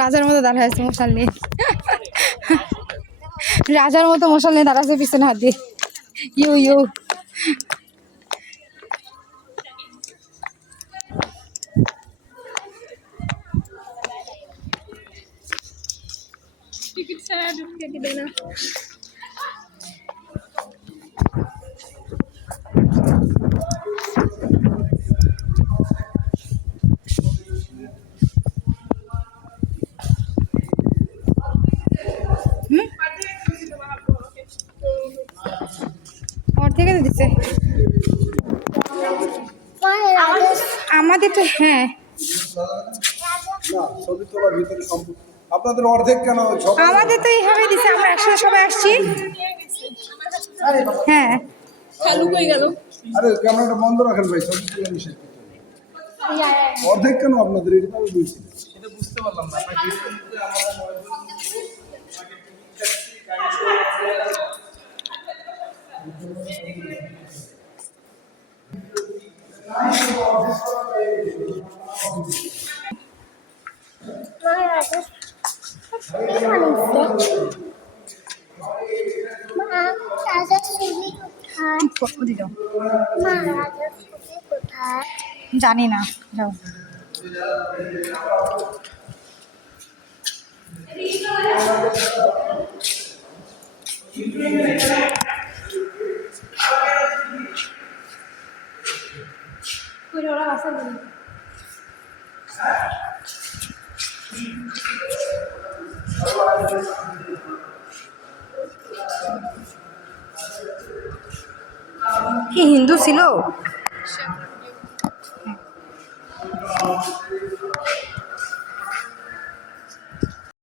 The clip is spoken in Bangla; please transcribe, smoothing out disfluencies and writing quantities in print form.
রাজার মতো দাঁড়ায় আছে মশাল নিয়ে, রাজার মতো মশাল নিয়ে দাঁড়াচ্ছে পিছনে হাত দিয়ে। ইউ ইউ টিকিট ছাড়া ঢুকতে দিবে না। অর্ধেকে দিচ্ছে আমাদের তো। হ্যাঁ আপনাদের অর্ধেক কেন? আমাদের তো এইভাবে দিচ্ছে, আমরা একসাথে সবাই আসছি। হ্যাঁ চালু হয়ে গেল। আরে ক্যামেরাটা বন্ধ রাখেন ভাই, ছবি তুলে নিষেধ। অর্ধেক কেন আপনাদের, এটা তো আমি বলছি সেটা বুঝতে পারলাম না। জানি না, যাও। কি হিন্দু ছিল?